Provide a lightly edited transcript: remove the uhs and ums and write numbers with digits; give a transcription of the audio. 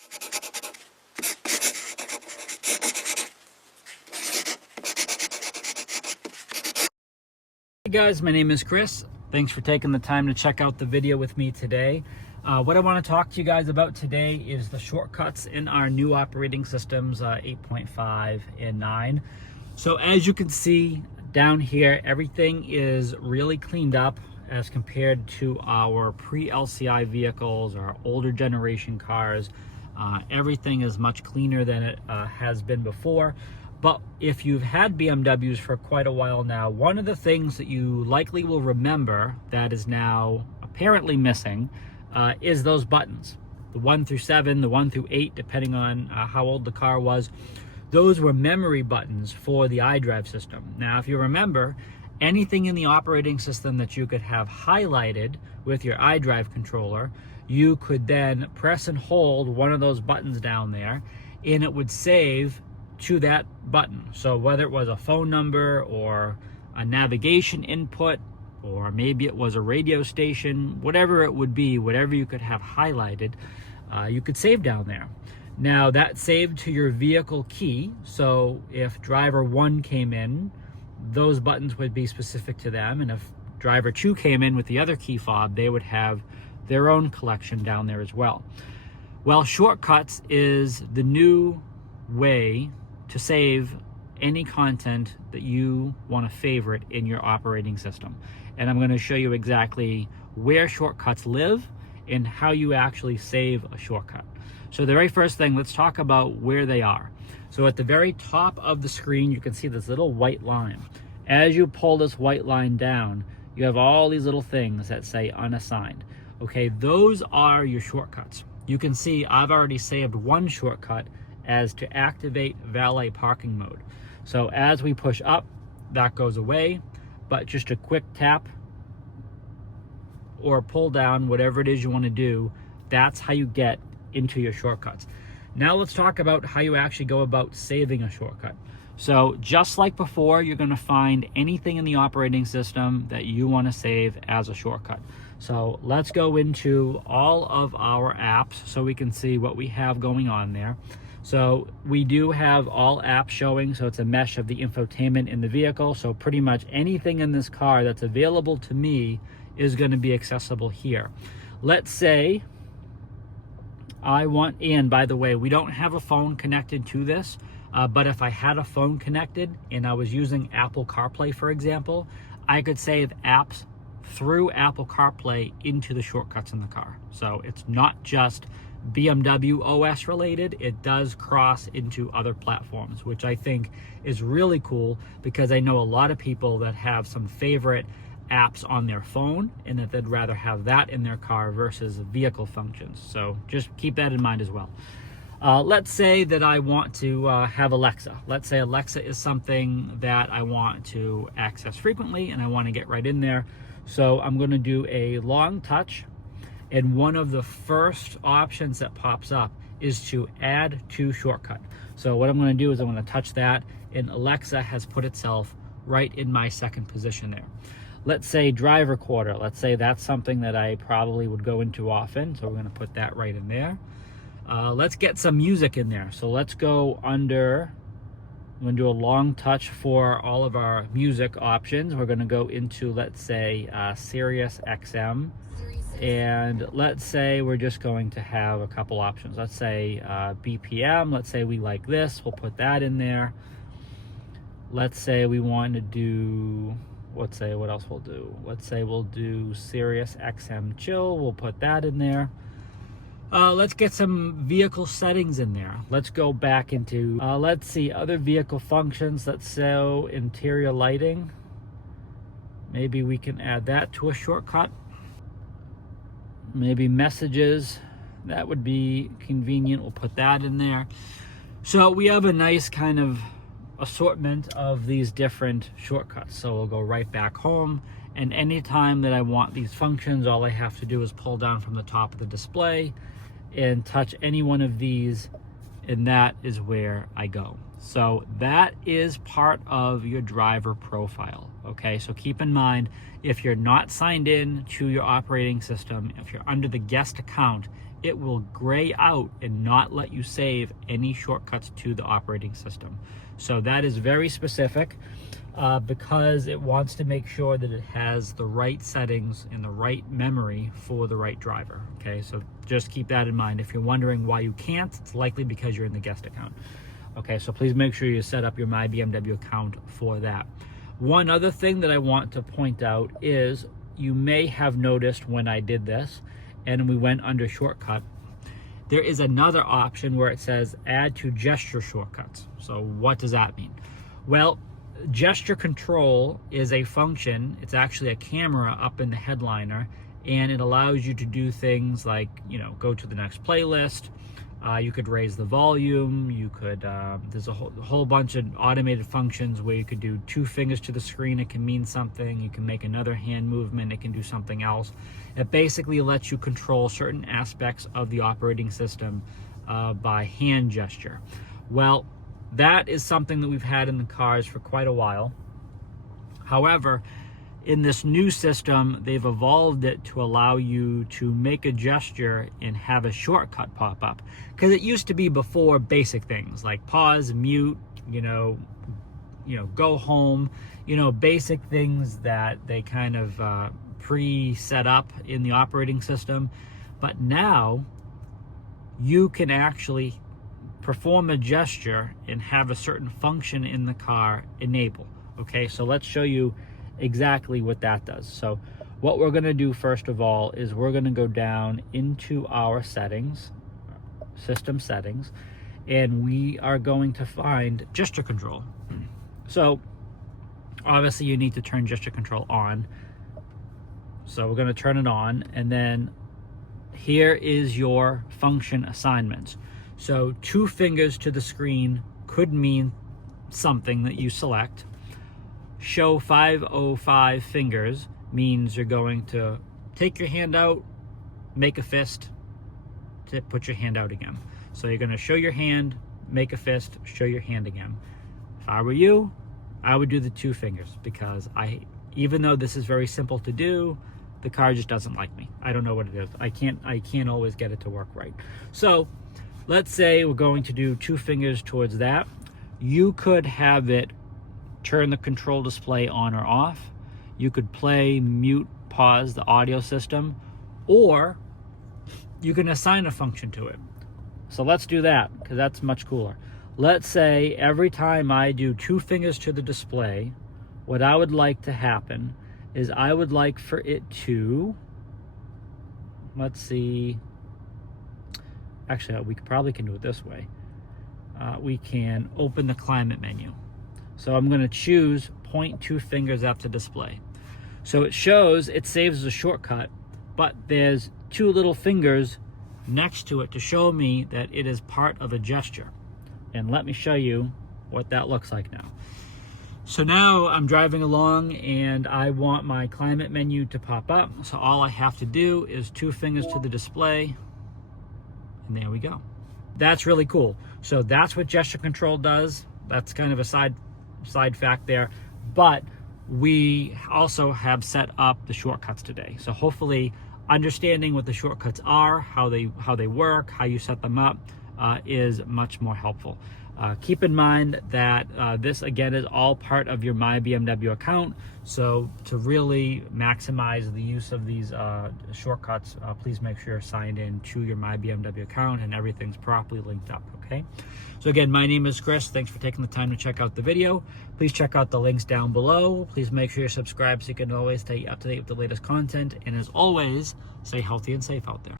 Hey guys, my name is Chris. Thanks for taking the time to check out the video with me today. What I want to talk to you guys about today is the shortcuts in our new operating systems, 8.5 and 9. So as you can see down here, everything is really cleaned up as compared to our pre-LCI vehicles, our older generation cars. Everything is much cleaner than it has been before. But if you've had BMWs for quite a while now, one of the things that you likely will remember that is now apparently missing is those buttons. The 1 through 7, the 1 through 8, depending on how old the car was. Those were memory buttons for the iDrive system. Now, if you remember, anything in the operating system that you could have highlighted with your iDrive controller, you could then press and hold one of those buttons down there, and it would save to that button. So whether it was a phone number or a navigation input, or maybe it was a radio station, whatever it would be, whatever you could have highlighted, you could save down there. Now that saved to your vehicle key, so if driver 1 came in, those buttons would be specific to them, and if driver 2 came in with the other key fob, they would have their own collection down there as well. Well, shortcuts is the new way to save any content that you want to favorite in your operating system. And I'm going to show you exactly where shortcuts live and how you actually save a shortcut. So the very first thing, let's talk about where they are. So at the very top of the screen, you can see this little white line. As you pull this white line down, you have all these little things that say unassigned. Okay, those are your shortcuts. You can see I've already saved one shortcut as to activate valet parking mode. So as we push up, that goes away, but just a quick tap or pull down, whatever it is you want to do, that's how you get into your shortcuts. Now let's talk about how you actually go about saving a shortcut. So just like before, you're going to find anything in the operating system that you want to save as a shortcut. So let's go into all of our apps so we can see what we have going on there. So we do have all apps showing, so it's a mesh of the infotainment in the vehicle. So pretty much anything in this car that's available to me is going to be accessible here. Let's say I want, and by the way, we don't have a phone connected to this, but if I had a phone connected and I was using Apple CarPlay, for example, I could save apps through Apple CarPlay into the shortcuts in the car. So it's not just BMW OS related, it does cross into other platforms, which I think is really cool because I know a lot of people that have some favorite apps on their phone and that they'd rather have that in their car versus vehicle functions. So just keep that in mind as well. Let's say that I want to have Alexa. Let's say Alexa is something that I want to access frequently and I want to get right in there. So I'm going to do a long touch, and one of the first options that pops up is to add to shortcut. So what I'm going to do is I'm going to touch that, and Alexa has put itself right in my second position there. Let's say drive recorder. Let's say that's something that I probably would go into often, so we're going to put that right in there. Let's get some music in there. So let's go under, I'm going to do a long touch for all of our music options. We're going to go into, let's say, Sirius XM. And let's say we're just going to have a couple options. Let's say BPM. Let's say we like this. We'll put that in there. Let's say we want to do, let's say what else we'll do. Let's say we'll do Sirius XM Chill. We'll put that in there. Let's get some vehicle settings in there. Let's go back into, let's see, other vehicle functions. Let's say interior lighting. Maybe we can add that to a shortcut. Maybe messages, that would be convenient. We'll put that in there. So we have a nice kind of assortment of these different shortcuts. So we'll go right back home, and anytime that I want these functions, all I have to do is pull down from the top of the display and touch any one of these, and that is where I go. So that is part of your driver profile. Okay, so keep in mind, if you're not signed in to your operating system, if you're under the guest account, it will gray out and not let you save any shortcuts to the operating system. So that is very specific because it wants to make sure that it has the right settings and the right memory for the right driver. Okay, so just keep that in mind. If you're wondering why you can't, it's likely because you're in the guest account. Okay, so please make sure you set up your My BMW account for that. One other thing that I want to point out is you may have noticed when I did this and we went under shortcut, there is another option where it says add to gesture shortcuts. So what does that mean? Well, gesture control is a function. It's actually a camera up in the headliner, and it allows you to do things like, you know, go to the next playlist. You could raise the volume. You could, there's a whole bunch of automated functions where you could do 2 fingers to the screen. It can mean something. You can make another hand movement. It can do something else. It basically lets you control certain aspects of the operating system by hand gesture. Well, that is something that we've had in the cars for quite a while. However, in this new system, they've evolved it to allow you to make a gesture and have a shortcut pop up. Because it used to be before basic things like pause, mute, you know, go home, basic things that they kind of pre-set up in the operating system. But now you can actually perform a gesture and have a certain function in the car enable. Okay, so let's show you exactly what that does. So what we're going to do first of all is we're going to go down into our settings, system settings, and we are going to find gesture control. So obviously you need to turn gesture control on. So we're going to turn it on, and then here is your function assignments. So 2 fingers to the screen could mean something that you select. Show 505 fingers means you're going to take your hand out, make a fist, to put your hand out again. So you're going to show your hand, make a fist, show your hand again. If I were you, I would do the 2 fingers, because even though this is very simple to do, the car just doesn't like me. I don't know what it is. I can't always get it to work right. So let's say we're going to do 2 fingers towards that. You could have it turn the control display on or off. You could play, mute, pause the audio system, or you can assign a function to it. So let's do that, because that's much cooler. Let's say every time I do 2 fingers to the display, what I would like to happen is I would like for it to, let's see, actually we probably can do it this way. We can open the climate menu. So I'm going to choose point 2 fingers at the display. So it shows, it saves as a shortcut, but there's 2 little fingers next to it to show me that it is part of a gesture. And let me show you what that looks like now. So now I'm driving along and I want my climate menu to pop up. So all I have to do is 2 fingers to the display, and there we go. That's really cool. So that's what gesture control does. That's kind of a side fact there, but we also have set up the shortcuts today. So hopefully understanding what the shortcuts are, how they work, how you set them up is much more helpful. Keep in mind that this again is all part of your My BMW account. So to really maximize the use of these shortcuts, please make sure you're signed in to your My BMW account and everything's properly linked up, okay? So again, my name is Chris. Thanks for taking the time to check out the video. Please check out the links down below. Please make sure you're subscribed so you can always stay up to date with the latest content. And as always, stay healthy and safe out there.